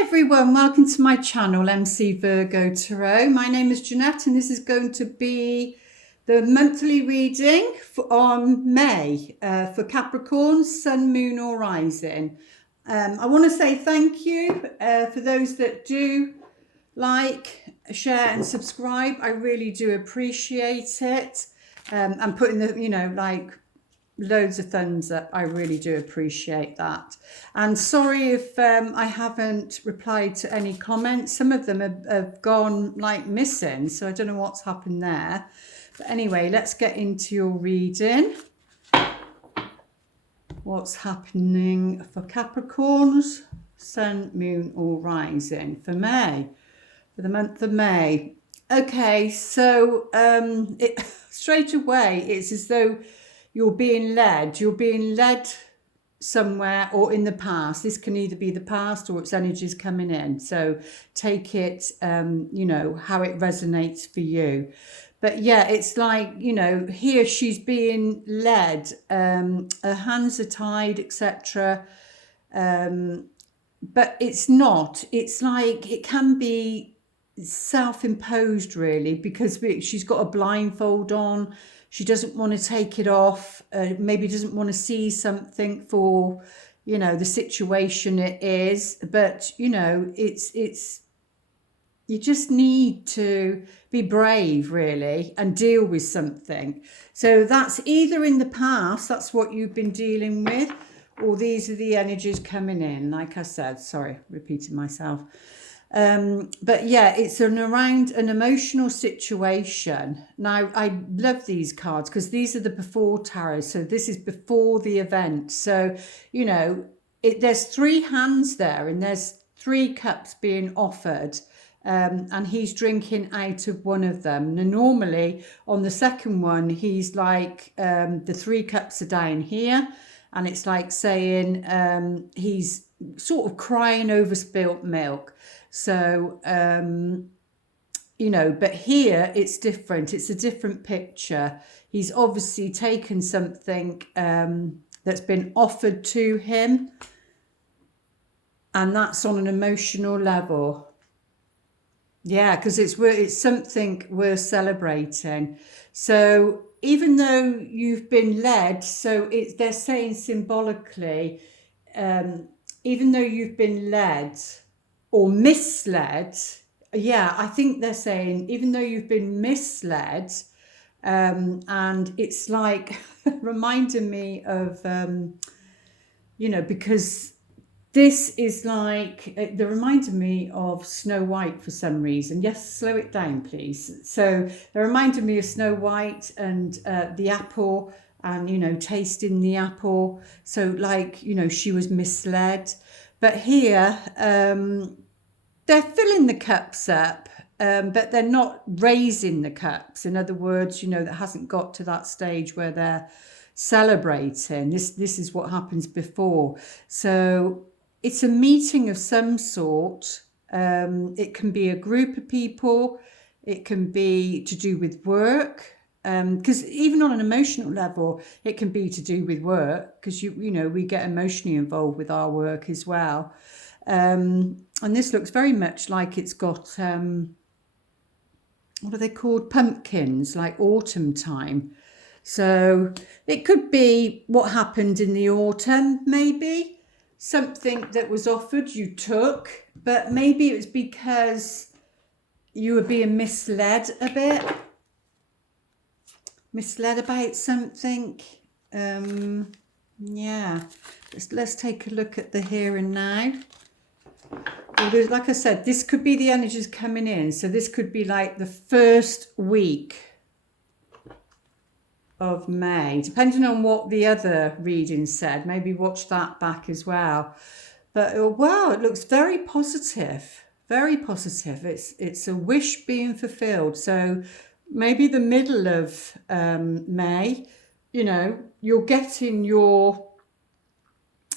Hi everyone, welcome to my channel MC Virgo Tarot. My name is Jeanette and this is going to be the monthly reading on May for Capricorn, Sun, Moon or Rising. I want to say thank you for those that do like, share and subscribe. I really do appreciate it. And putting the, loads of thumbs up. I really do appreciate that. And sorry if I haven't replied to any comments. Some of them have gone missing, so I don't know what's happened there. But anyway, let's get into your reading. What's happening for Capricorns, Sun, Moon or Rising for May, for the month of May. Okay, so straight away it's as though you're being led somewhere or in the past. This can either be the past or it's energies coming in. So take it, how it resonates for you. But yeah, it's here she's being led. Her hands are tied, etc. But it's not. It's it can be self-imposed really, because she's got a blindfold on. She doesn't want to take it off, maybe doesn't want to see something for, the situation it is. But, it's you just need to be brave, really, and deal with something. So that's either in the past, that's what you've been dealing with, or these are the energies coming in. Like I said, sorry, repeating myself. But yeah, it's around an emotional situation. Now, I love these cards because these are the before tarot. So this is before the event. So, there's three hands there and there's three cups being offered. And he's drinking out of one of them. Now, normally on the second one, he's the three cups are down here. And it's like saying he's sort of crying over spilt milk. So, but here it's different. It's a different picture. He's obviously taken something that's been offered to him. And that's on an emotional level. Yeah, because it's something worth celebrating. So even though you've been led, so they're saying symbolically, even though you've been led or misled, yeah, I think they're saying even though you've been misled, and it's reminding me of, because this is they're reminding me of Snow White for some reason. Yes, slow it down, please. So they're reminding me of Snow White and the apple and, tasting the apple. So she was misled. But here, they're filling the cups up, but they're not raising the cups. In other words, that hasn't got to that stage where they're celebrating. This is what happens before. So it's a meeting of some sort. It can be a group of people. It can be to do with work. Because even on an emotional level, it can be to do with work, because we get emotionally involved with our work as well. And this looks very much like it's got what are they called? Pumpkins, like autumn time. So it could be what happened in the autumn, maybe something that was offered you took, but maybe it was because you were being misled a bit. Misled about something. Yeah, let's take a look at the here and now. Well, like I said, this could be the energies coming in. So this could be like the first week of May, depending on what the other reading said. Maybe watch that back as well. But wow, it looks very positive. Very positive. It's a wish being fulfilled. So maybe the middle of May, you're getting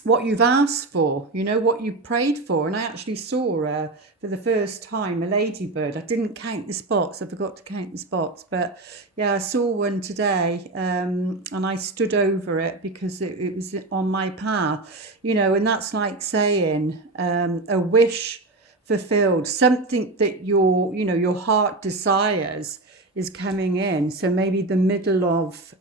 what you've asked for, what you prayed for. And I actually saw for the first time a ladybird. I didn't count the spots. I forgot to count the spots. But yeah, I saw one today, and I stood over it because it was on my path, and that's like saying a wish fulfilled. Something that your heart desires is coming in. So maybe the middle of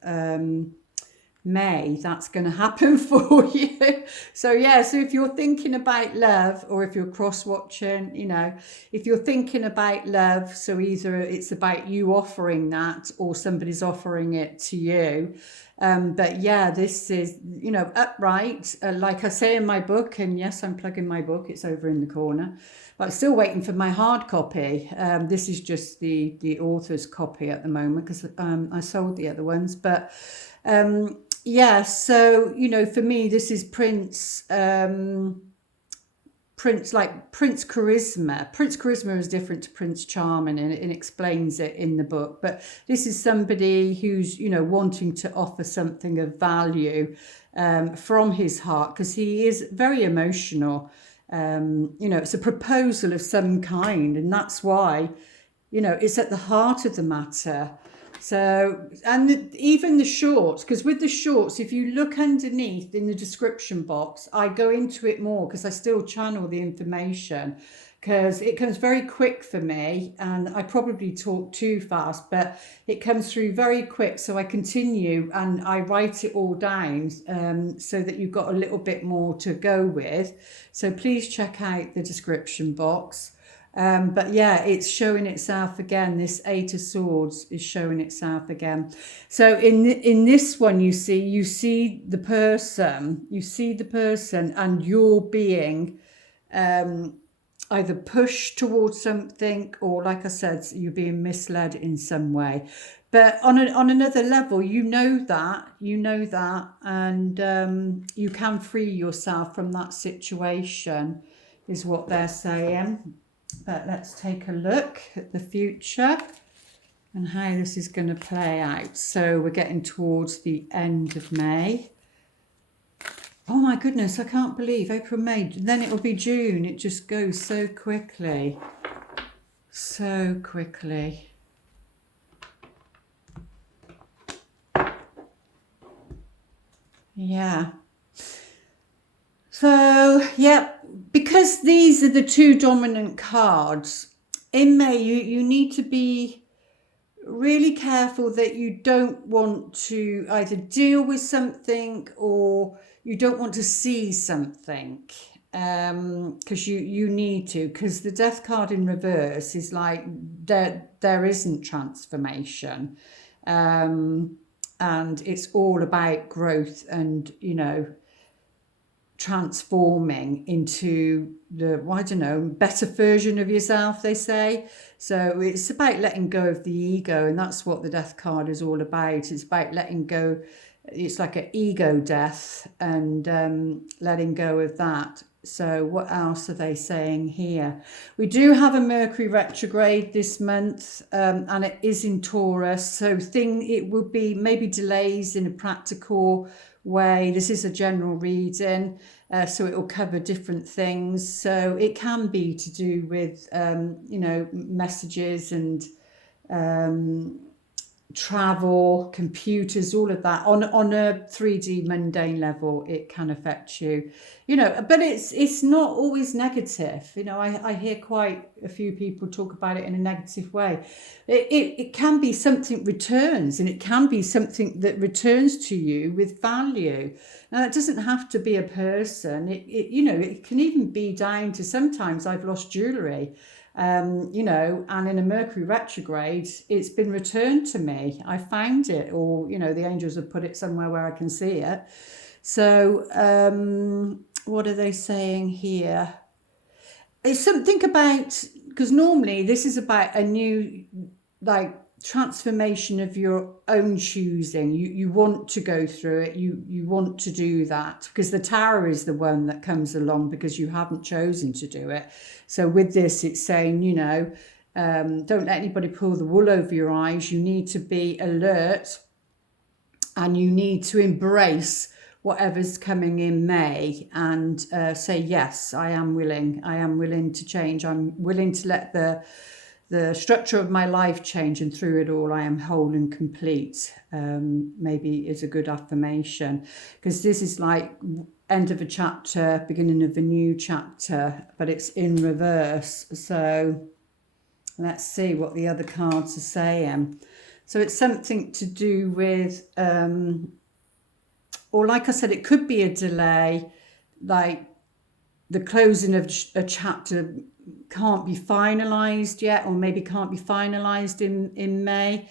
May, that's going to happen for you. So yeah, so if you're thinking about love, or if you're cross watching, if you're thinking about love, so either it's about you offering that or somebody's offering it to you. But yeah, this is, upright, like I say in my book, and yes, I'm plugging my book, it's over in the corner, but I'm still waiting for my hard copy. This is just the author's copy at the moment, because I sold the other ones. But yeah, so for me, this is Prince Charisma. Prince Charisma is different to Prince Charming, and it explains it in the book. But this is somebody who's wanting to offer something of value from his heart, because he is very emotional. It's a proposal of some kind, and that's why it's at the heart of the matter. So, and even the shorts, because with the shorts, if you look underneath in the description box, I go into it more because I still channel the information, because it comes very quick for me, and I probably talk too fast, but it comes through very quick. So I continue and I write it all down, so that you've got a little bit more to go with. So please check out the description box. But yeah, it's showing itself again. This Eight of Swords is showing itself again. So in this one, you see the person, and you're being either pushed towards something, or like I said, you're being misled in some way. But on another level, you know that, and you can free yourself from that situation, is what they're saying. But let's take a look at the future and how this is going to play out. So we're getting towards the end of May. Oh my goodness, I can't believe April, May. Then it'll be June. It just goes so quickly. So quickly. Yeah. So, yeah, because these are the two dominant cards, in May, you need to be really careful that you don't want to either deal with something, or you don't want to see something, because you need to, because the Death card in reverse is like there isn't transformation, and it's all about growth and transforming into better version of yourself, they say. So it's about letting go of the ego, and that's what the Death card is all about. It's about letting go. It's like an ego death, and letting go of that. So what else are they saying here? We do have a Mercury retrograde this month, and it is in Taurus. So it will be maybe delays in a practical way. This is a general reading, so it will cover different things. So it can be to do with messages and travel, computers, all of that. On a 3D mundane level, it can affect you, but it's not always negative. I hear quite a few people talk about it in a negative way. It can be something returns, and it can be something that returns to you with value. Now, it doesn't have to be a person. It can even be down to, sometimes I've lost jewelry, and in a Mercury retrograde, it's been returned to me. I found it, or the angels have put it somewhere where I can see it. So what are they saying here? It's something about, because normally this is about a new transformation of your own choosing. You want to go through it, you want to do that, because the Tower is the one that comes along because you haven't chosen to do it. So with this, it's saying, don't let anybody pull the wool over your eyes. You need to be alert, and you need to embrace whatever's coming in May, and say, yes, I am willing to change. I'm willing to let the structure of my life change, and through it all, I am whole and complete. Maybe is a good affirmation, because this is like end of a chapter, beginning of a new chapter, but it's in reverse. So let's see what the other cards are saying. So it's something to do with, or like I said, it could be a delay, like the closing of a chapter can't be finalized yet, or maybe can't be finalized in May.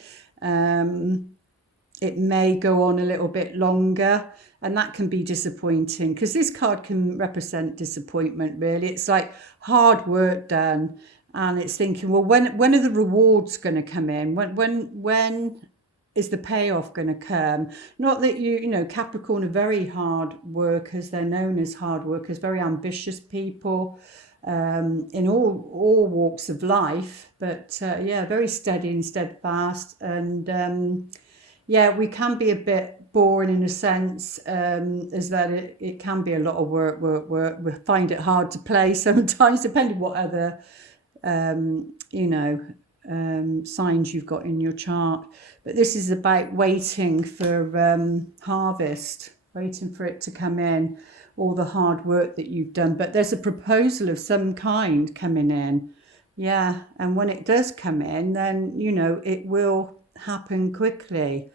It may go on a little bit longer, and that can be disappointing, because this card can represent disappointment, really. It's like hard work done, and it's thinking, well, when are the rewards going to come in? When is the payoff going to come? Not that you know, Capricorn are very hard workers. They're known as hard workers, very ambitious people, in all walks of life. But yeah, very steady and steadfast. And yeah, we can be a bit boring in a sense, as that it can be a lot of work. We find it hard to play sometimes, depending what other you know, signs you've got in your chart. But this is about waiting for harvest, waiting for it to come in, all the hard work that you've done. But there's a proposal of some kind coming in. Yeah, and when it does come in, then, you know, it will happen quickly.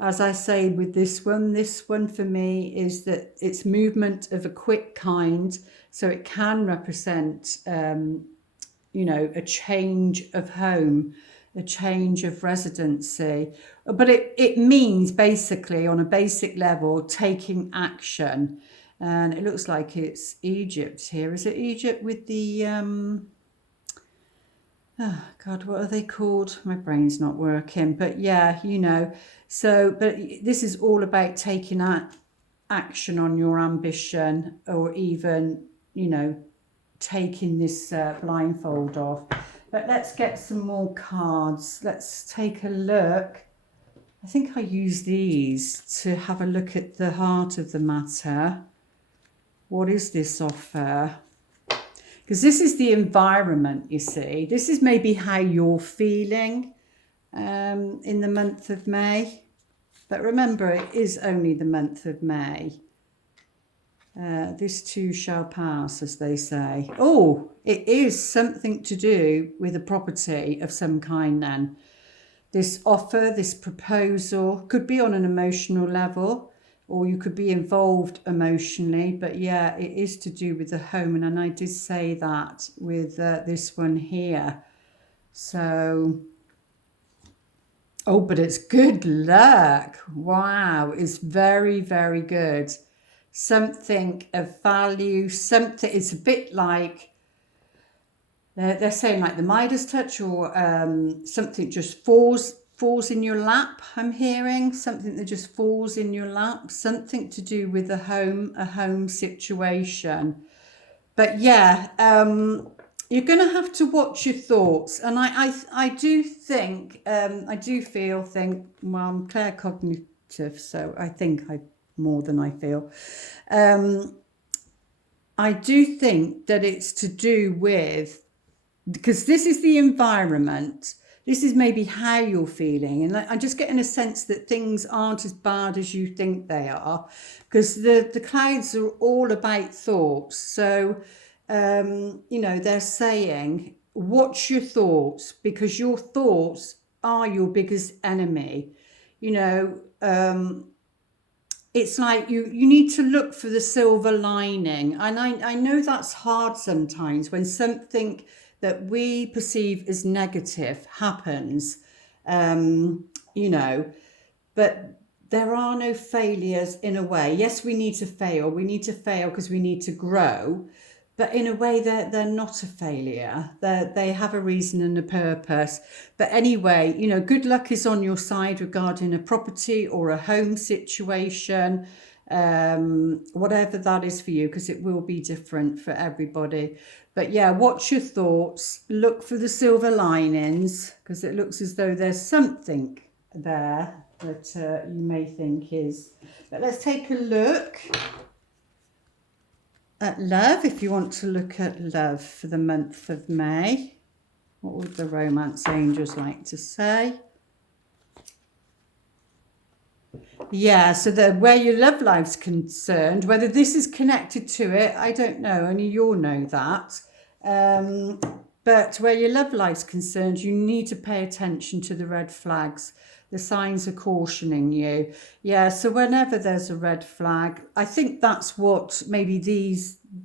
As I say with this one for me is that it's movement of a quick kind. So it can represent, you know, a change of home, a change of residency. But it means basically, on a basic level, taking action. And it looks like it's Egypt here. Is it Egypt with the, oh God, what are they called? My brain's not working. But yeah, you know, so, but this is all about taking action on your ambition, or even, you know, taking this blindfold off. But let's get some more cards. Let's take a look. I think I use these to have a look at the heart of the matter. What is this offer? Because this is the environment, you see. This is maybe how you're feeling in the month of May. But remember, it is only the month of May. This too shall pass, as they say. Oh, it is something to do with a property of some kind then. This offer, this proposal, could be on an emotional level, or you could be involved emotionally. But yeah, it is to do with the home. And I did say that with this one here. So, oh, but it's good luck. Wow, it's very, very good. Something of value, something, it's a bit like, they're saying like the Midas touch, or something just falls in your lap. I'm hearing something that just falls in your lap, something to do with a home situation. But yeah, you're going to have to watch your thoughts. And I do think, well, I'm claircognitive, so I think more than I feel. I do think that it's to do with, because this is the environment, this is maybe how you're feeling. And I'm just getting a sense that things aren't as bad as you think they are, because the clouds are all about thoughts. So, you know, they're saying, watch your thoughts, because your thoughts are your biggest enemy. You know, it's like you need to look for the silver lining. And I know that's hard sometimes when something that we perceive as negative happens, you know, but there are no failures in a way. Yes, we need to fail. We need to fail because we need to grow. But in a way, they're not a failure. They have a reason and a purpose. But anyway, you know, good luck is on your side regarding a property or a home situation, whatever that is for you, because it will be different for everybody. But yeah, watch your thoughts, look for the silver linings, because it looks as though there's something there that you may think is. But let's take a look at love, if you want to look at love for the month of May. What would the romance angels like to say? Yeah, so where your love life's concerned, whether this is connected to it, I don't know. Only you'll know that. But where your love life's concerned, you need to pay attention to the red flags. The signs are cautioning you. Yeah, so whenever there's a red flag, I think that's what maybe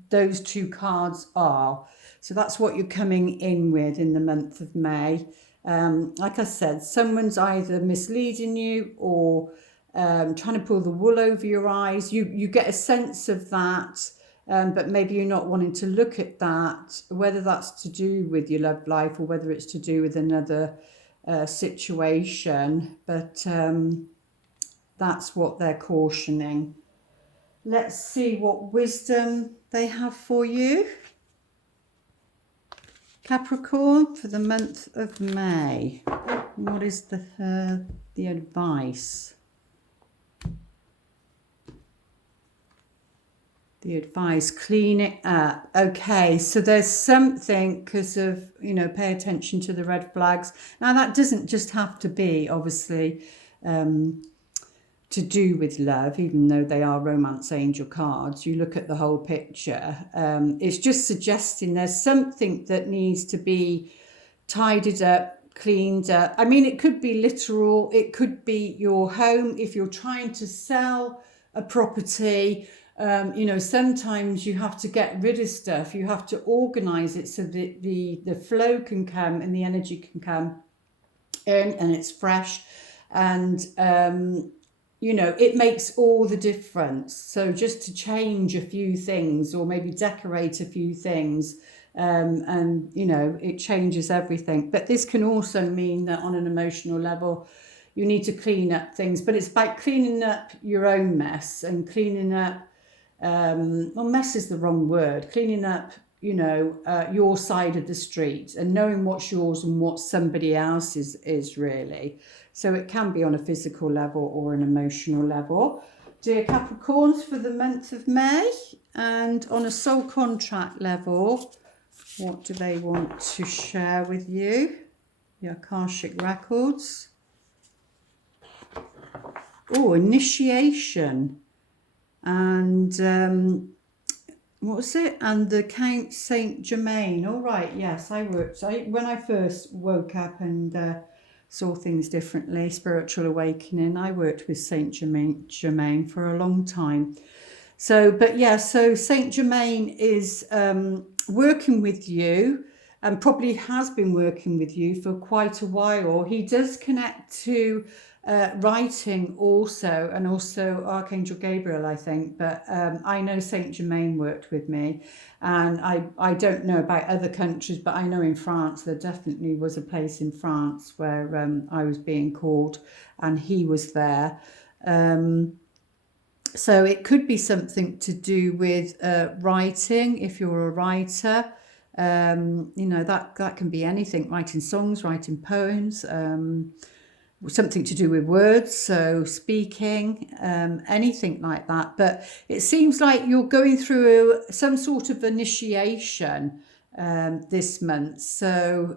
those two cards are. So that's what you're coming in with in the month of May. Like I said, someone's either misleading you or trying to pull the wool over your eyes. You get a sense of that, but maybe you're not wanting to look at that, whether that's to do with your love life or whether it's to do with another situation. But that's what they're cautioning. Let's see what wisdom they have for you, Capricorn, for the month of May. What is the advice? The advice, clean it up. Okay, so there's something because of, pay attention to the red flags. Now, that doesn't just have to be, obviously, to do with love, even though they are romance angel cards. You look at the whole picture. It's just suggesting there's something that needs to be tidied up, cleaned up. I mean, it could be literal. It could be your home. If you're trying to sell a property, sometimes you have to get rid of stuff. You have to organize it so that the flow can come and the energy can come in and it's fresh. And, it makes all the difference. So just to change a few things or maybe decorate a few things, it changes everything. But this can also mean that on an emotional level, you need to clean up things. But it's about cleaning up your own mess and cleaning up, mess is the wrong word, cleaning up, your side of the street and knowing what's yours and what somebody else's is really. So it can be on a physical level or an emotional level. Dear Capricorns, for the month of May, and on a soul contract level, what do they want to share with you? Your Akashic records. Oh, initiation. And what was it? And the Count St Germaine. All right, yes, when I first woke up and saw things differently, spiritual awakening, I worked with St Germaine for a long time. So St Germaine is working with you and probably has been working with you for quite a while. He does connect to writing also, and also Archangel Gabriel, I think. But I know St Germaine worked with me, and I don't know about other countries, but I know in France there definitely was a place in France where I was being called, and he was there. So it could be something to do with writing, if you're a writer. That can be anything, writing songs, writing poems, something to do with words, so speaking, anything like that. But it seems like you're going through some sort of initiation this month. So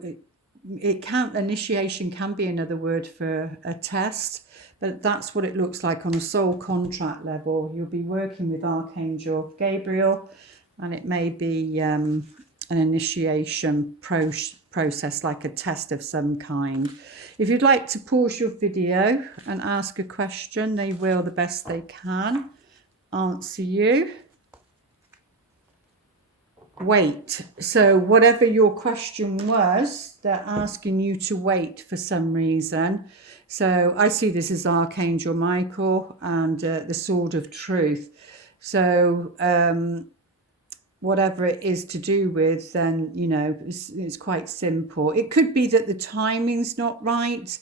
initiation can be another word for a test, but that's what it looks like on a soul contract level. You'll be working with Archangel Gabriel, and it may be an initiation process, like a test of some kind. If you'd like to pause your video and ask a question, they will, the best they can, answer you. Wait. So whatever your question was, they're asking you to wait for some reason. So I see this as Archangel Michael and the Sword of Truth. So whatever it is to do with, then, it's quite simple. It could be that the timing's not right.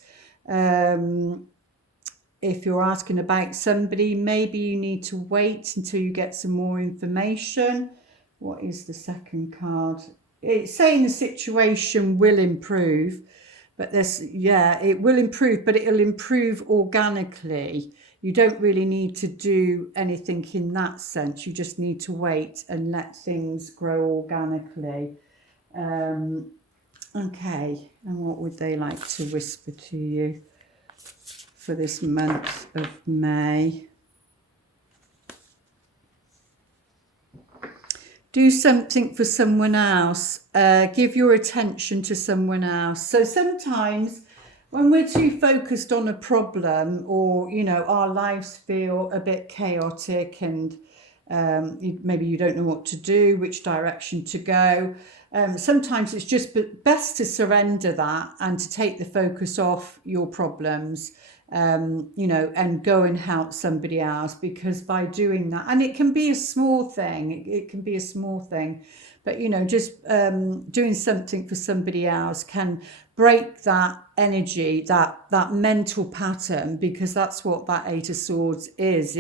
If you're asking about somebody, maybe you need to wait until you get some more information. What is the second card? It's saying the situation will improve, but it will improve, but it'll improve organically. You don't really need to do anything in that sense. You just need to wait and let things grow organically. Okay, and what would they like to whisper to you for this month of May. Do something for someone else. Give your attention to someone else. So sometimes when we're too focused on a problem, or, you know, our lives feel a bit chaotic and maybe you don't know what to do, which direction to go. Sometimes it's just best to surrender that and to take the focus off your problems, you know, and go and help somebody else, because by doing that, and it can be a small thing, it can be a small thing, but, you know, just doing something for somebody else can break that energy, that mental pattern, because that's what that Eight of Swords is.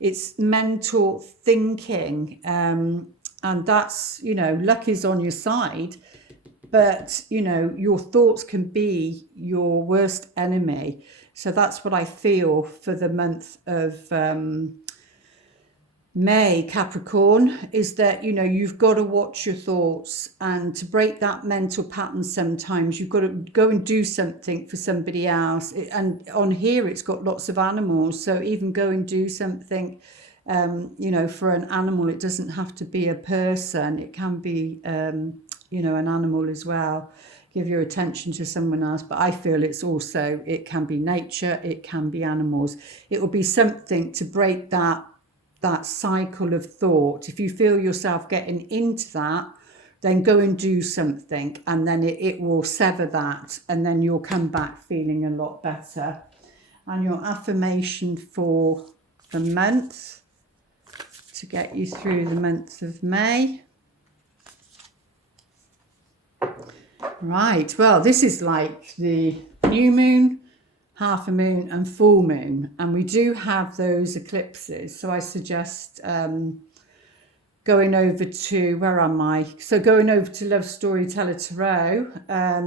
It's mental thinking, and that's, you know, luck is on your side, but, you know, your thoughts can be your worst enemy. So that's what I feel for the month of May, Capricorn, is that, you know, you've got to watch your thoughts, and to break that mental pattern sometimes you've got to go and do something for somebody else. And on here it's got lots of animals, so even go and do something, you know, for an animal. It doesn't have to be a person, it can be, you know, an animal as well. Give your attention to someone else, but I feel it's also, it can be nature, it can be animals. It will be something to break that cycle of thought. If you feel yourself getting into that, then go and do something, and then it will sever that, and then you'll come back feeling a lot better. And your affirmation for the month, to get you through the month of May. Right, well, this is like the new moon, half a moon and full moon, and we do have those eclipses. So I suggest going over to, where am I? So going over to Love Storyteller Tarot,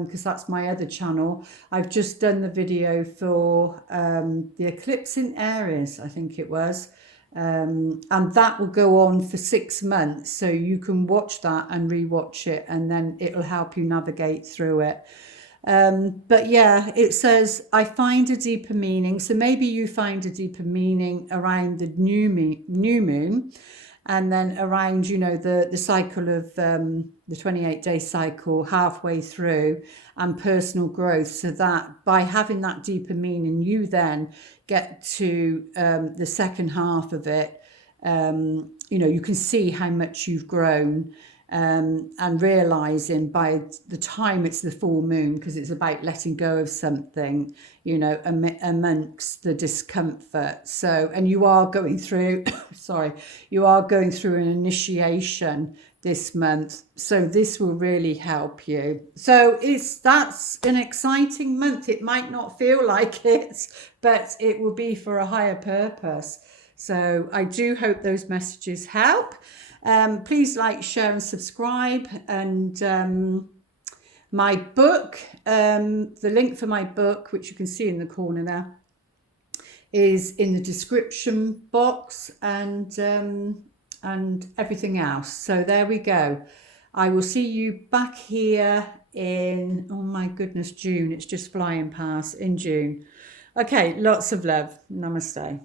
because that's my other channel. I've just done the video for the eclipse in Aries, I think it was. And that will go on for 6 months, so you can watch that and rewatch it, and then it'll help you navigate through it. But yeah, it says, I find a deeper meaning. So maybe you find a deeper meaning around the new moon, and then around, you know, the cycle of the 28-day cycle halfway through, and personal growth. So that by having that deeper meaning, you then get to the second half of it. You know, you can see how much you've grown, and realizing by the time it's the full moon, because it's about letting go of something, you know, amongst the discomfort. So, and you are going through, sorry, you are going through an initiation this month, so this will really help you. So that's an exciting month. It might not feel like it, but it will be for a higher purpose. So I do hope those messages help. Please like, share and subscribe. And my book, the link for my book, which you can see in the corner there, is in the description box, and everything else. So there we go. I will see you back here in, oh my goodness, June. It's just flying past, in June. Okay, lots of love. Namaste.